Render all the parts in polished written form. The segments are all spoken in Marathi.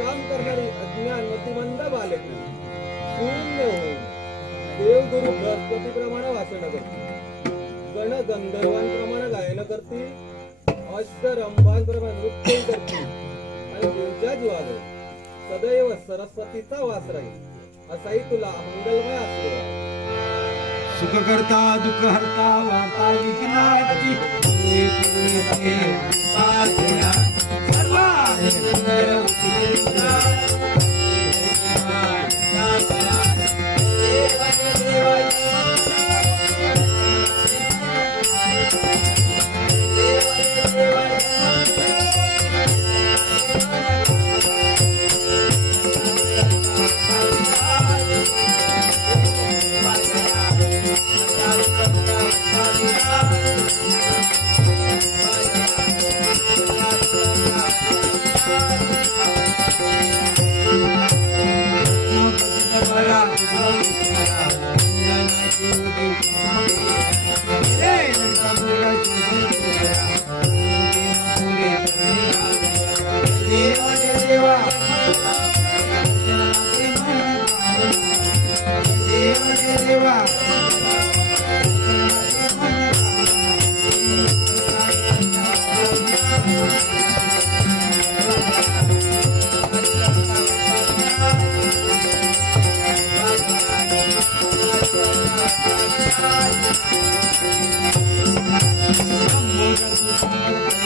काम करणारी अज्ञान मतिमंद बालक शून्य होऊन देवगुरु बृहस्पतीप्रमाणे भाषण करतील, गण गंधर्वांप्रमाणे गायन करतील, अष्टरंभांप्रमाणे नृत्य करतील आणि त्यांच्या जीवावर सदैव सरस्वतीचा वास राहील असाही तुला मंगलमय आशीर्वाद. सुख करता दुःख हरता वार्ता विघ्नाची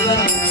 Thank you.